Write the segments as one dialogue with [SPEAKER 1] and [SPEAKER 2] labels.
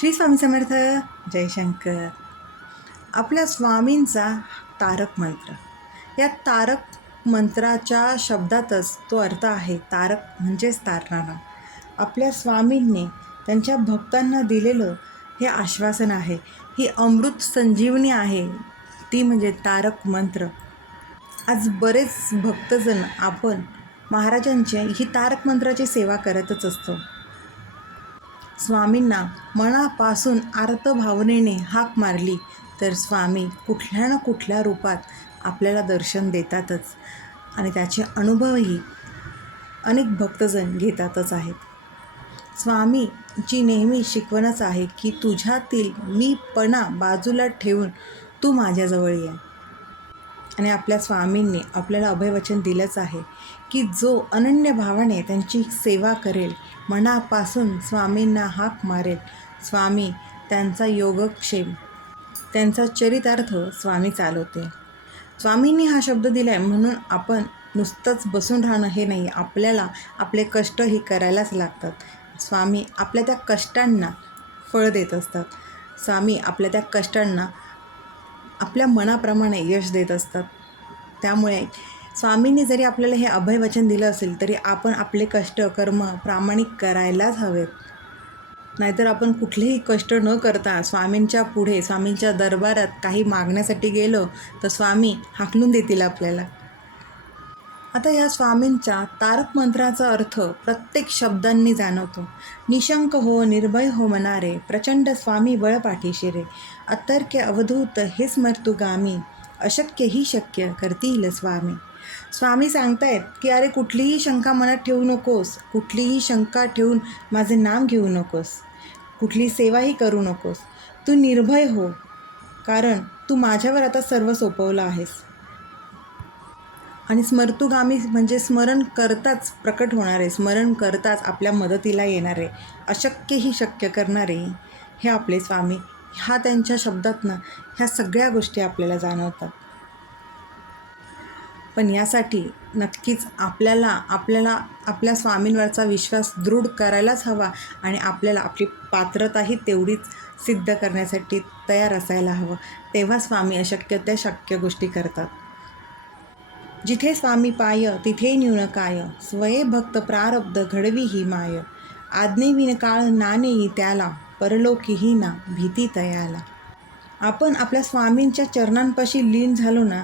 [SPEAKER 1] श्री स्वामी समर्थ जयशंकर आपल्या स्वामींचा तारक मंत्र. या तारक मंत्राच्या शब्दातच तो अर्थ आहे तारक म्हणजेच तारणारा. आपल्या स्वामींनी त्यांच्या भक्तांना दिलेलं हे आश्वासन आहे ही अमृत संजीवनी आहे ती म्हणजे तारक मंत्र. आज बरेच भक्तजण आपण महाराजांची ही तारक मंत्राची सेवा करतच असतो. स्वामींना मनापासून आर्त भावनेने हाक मारली. तर स्वामी कुठल्या ना कुठल्या रूपात आपल्याला दर्शन देतातच आणि त्याचे अनुभवही अनेक भक्तजण घेतातच आहेत. स्वामीची नेहमी शिकवणच आहे की तुझ्यातील मीपणा बाजूला ठेवून तू माझ्याजवळ ये. आणि आपल्या स्वामींनी आपल्याला अभयवचन दिलंच आहे की जो अनन्य भावाने त्यांची सेवा करेल मनापासून स्वामींना हाक मारेल. स्वामी त्यांचा योगक्षेम त्यांचा चरितार्थ स्वामी चालवते स्वामींनी हा शब्द दिला आहे म्हणून आपण नुसतंच बसून राहणं हे नाही आपल्याला आपले कष्ट ही करायलाच लागतात. स्वामी आपल्या त्या कष्टांना फळ देत असतात. स्वामी आपल्या त्या कष्टांना आपल्या मनाप्रमाणे यश देत असतात. त्यामुळे स्वामींनी जरी आपल्याला हे अभयवचन दिलं असेल तरी आपण आपले कष्ट कर्म प्रामाणिक करायलाच हवेत. नाहीतर आपण कुठलेही कष्ट न करता स्वामींच्या पुढे स्वामींच्या दरबारात काही मागण्यासाठी गेलो तर स्वामी हाकलून देतील आपल्याला. आता या स्वामींच्या तारक मंत्राचा अर्थ प्रत्येक शब्दांनी जाणवतो. निशंक हो निर्भय हो मनारे प्रचंड स्वामी बळ पाठीशी रे अतर्क्य अवधूत हे स्मर्तुगामी अशक्य ही शक्य करतील स्वामी. स्वामी सांगतायत की अरे कुठलीही शंका मनात ठेवू नकोस. कुठलीही शंका ठेवून माझे नाम घेऊ नकोस. कुठली सेवाही करू नकोस. तू निर्भय हो कारण तू माझ्यावर आता सर्व सोपवलं आहेस. आणि स्मर्तुगामी म्हणजे स्मरण करताच प्रकट होणारे स्मरण करताच आपल्या मदतीला येणारे अशक्यही शक्य करणारे हे आपले स्वामी ह्या त्यांच्या शब्दातनं ह्या सगळ्या गोष्टी आपल्याला जाणवतात. पण यासाठी नक्कीच आपल्याला आपल्याला आपल्या स्वामींवरचा विश्वास दृढ करायलाच हवा आणि आपल्याला आपली पात्रताही तेवढीच सिद्ध करण्यासाठी तयार असायला हवं. तेव्हा स्वामी अशक्य त्या शक्य गोष्टी करतात. जिथे स्वामी पाय तिथे न्यून काय स्वये भक्त प्रारब्ध घडवी ही माय. आज्ञेविन काळ नानेई त्याला परलोकीही ना भीती तयाला. आपण आपल्या स्वामींच्या चरणांपाशी लीन झालो ना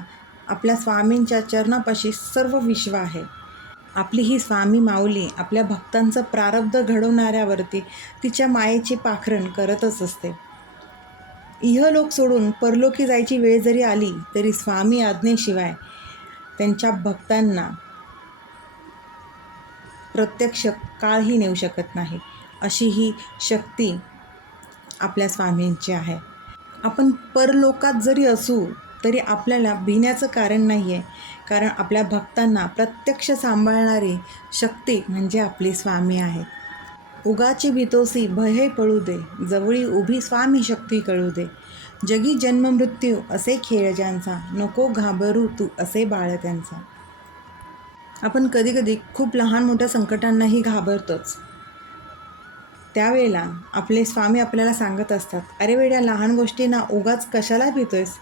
[SPEAKER 1] आपल्या स्वामींच्या चरणापाशी सर्व विश्व आहे. आपली ही स्वामी माऊली आपल्या भक्तांचं प्रारब्ध घडवणाऱ्यावरती तिच्या मायेची पाखरण करतच असते. इहलोक सोडून परलोकी जायची वेळ जरी आली तरी स्वामी आज्ञेशिवाय त्यांच्या भक्तांना प्रत्यक्ष काळही नेऊ शकत नाही. अशी ही शक्ती आपल्या स्वामींची आहे. आपण परलोकात जरी असू तरी आपल्याला भिण्याचं कारण नाही आहे कारण आपल्या भक्तांना प्रत्यक्ष सांभाळणारी शक्ती म्हणजे आपली स्वामी आहे उगाची भितोसी भये पळू दे जवळी उभी स्वामी शक्ती कळू दे. जगी जन्म मृत्यू असे खेळ ज्यांचा नको घाबरू तू असे बाळ त्यांचा. आपण कधीकधी खूप लहान मोठ्या संकटांनाही घाबरतोच. त्यावेळेला आपले स्वामी आपल्याला सांगत असतात अरे वेड्या लहान गोष्टींना उगाच कशाला भीतोयस?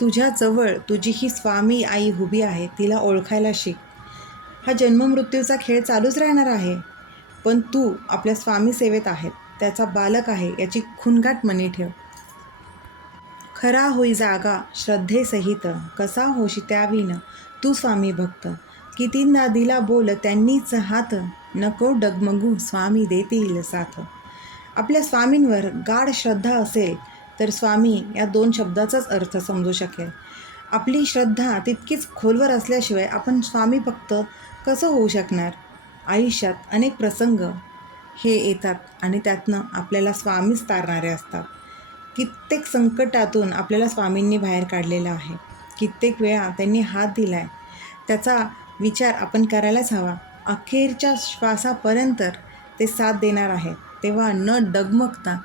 [SPEAKER 1] तुझ्याजवळ तुझी ही स्वामी आई उभी आहे तिला ओळखायला शिक. हा जन्ममृत्यूचा खेळ चालूच राहणार आहे. पण तू आपल्या स्वामी सेवेत आहेत त्याचा बालक आहे याची खुनगाट मनी ठेव. खरा होई जागा श्रद्धेसहित कसा होशी त्याविन? तू स्वामी भक्त कितींदा दिला बोल त्यांनीच हात नको डगमगू स्वामी देतील साथ. आपल्या स्वामींवर गाढ श्रद्धा असेल तर स्वामी या दोन शब्दाचाच अर्थ समजू शकेल. आपली श्रद्धा तितकीच खोलवर असल्याशिवाय आपण स्वामी भक्त कसं होऊ शकणार? आयुष्यात अनेक प्रसंग हे येतात आणि त्यातनं आपल्याला स्वामीच तारणारे असतात. कित्येक संकटातून आपल्याला स्वामींनी बाहेर काढलेलं आहे. कित्येक वेळा त्यांनी हात दिला आहे त्याचा विचार आपण करायलाच हवा. अखेरच्या श्वासापर्यंत ते साथ देणार आहे तेव्हा न डगमगता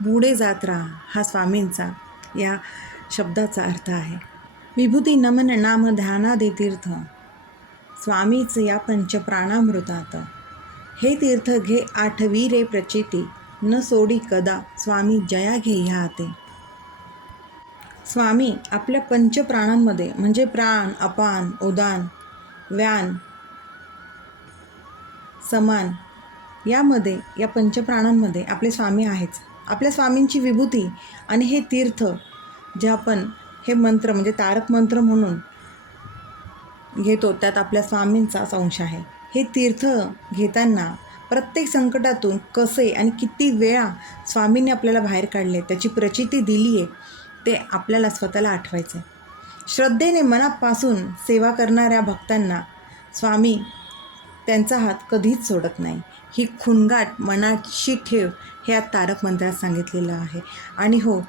[SPEAKER 1] पुढे जात राहा हा स्वामींचा या शब्दाचा अर्थ आहे. विभूती नमन नाम ध्यानादे तीर्थ. स्वामीच या पंचप्राणामृतात. हे तीर्थ घे आठवी रे प्रचिती. न सोडी कदा स्वामी जया घेई हाते. स्वामी आपल्या पंचप्राणांमध्ये म्हणजे प्राण अपान उदान व्यान समान यामध्ये या पंचप्राणांमध्ये आपले स्वामी आहेच. आपल्या स्वामींची विभूती आणि हे तीर्थ जे आपण हे मंत्र म्हणजे तारक मंत्र म्हणून घेतो त्यात आपल्या स्वामींचाच अंश आहे. हे तीर्थ घेताना प्रत्येक संकटातून कसे आणि किती वेळा स्वामींनी आपल्याला बाहेर काढले त्याची प्रचिती दिली आहे ते आपल्याला स्वतःला आठवायचं आहे श्रद्धेने मनापासून सेवा करणाऱ्या भक्तांना स्वामी त्यांचा हात कधीच सोडत नाही. ही खुणगाट मनाशी ठेव हे या तारक मंत्रात सांगितलेलं आहे. आणि हो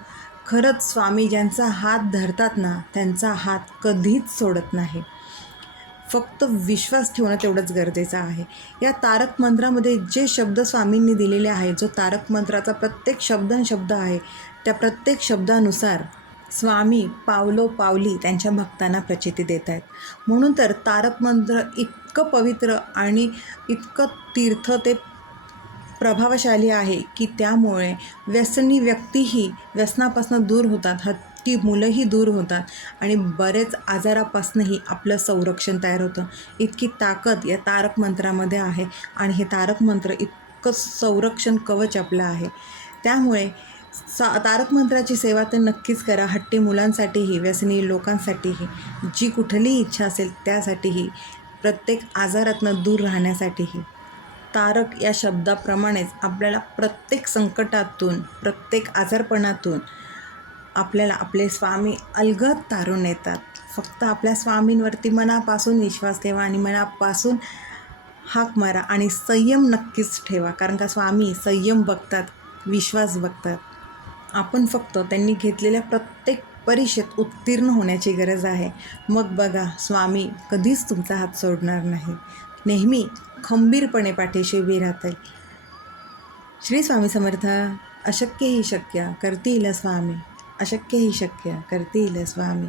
[SPEAKER 1] खरंच स्वामी ज्यांचा हात धरतात ना त्यांचा हात कधीच सोडत नाही. फक्त विश्वास ठेवणं तेवढंच गरजेचं आहे. या तारक मंत्रामध्ये जे शब्द स्वामींनी दिलेले आहेत जो तारक मंत्राचा प्रत्येक शब्द आणि शब्द आहे त्या प्रत्येक शब्दानुसार स्वामी पावलो पावली त्यांच्या भक्तांना प्रचिती देत आहेत म्हणून तर तारक मंत्र इतकं पवित्र आणि इतकं तीर्थ ते प्रभावशाली आहे की त्यामुळे व्यसनी व्यक्तीही व्यसनापासून दूर होतात की मुलंही दूर होतात आणि बरेच आजारापासूनही आपलं संरक्षण तयार होतं. इतकी ताकद या तारक मंत्रामध्ये आहे आणि हे तारक मंत्र इतकं संरक्षण कवच आपलं आहे. त्यामुळे सा तारक मंत्राची सेवा तर नक्कीच करा. हट्टी मुलांसाठीही व्यसनी लोकांसाठीही जी कुठलीही इच्छा असेल त्यासाठीही प्रत्येक आजारातनं दूर राहण्यासाठीही. तारक या शब्दाप्रमाणेच आपल्याला प्रत्येक संकटातून प्रत्येक आजारपणातून आपल्याला आपले स्वामी अलगद तारून येतात. फक्त आपल्या स्वामींवरती मनापासून विश्वास ठेवा आणि मनापासून हाक मारा आणि संयम नक्कीच ठेवा. कारण का स्वामी संयम बघतात विश्वास बघतात. आपण फक्त त्यांनी घेतलेल्या प्रत्येक परीक्षेत उत्तीर्ण होण्याची गरज आहे. मग बघा स्वामी कधीच तुमचा हात सोडणार नाही. नेहमी खंबीरपणे पाठीशी उभी राहतील. श्री स्वामी समर्थ अशक्य ही शक्य. करतील स्वामी. अशक्यही शक्य. करतील स्वामी.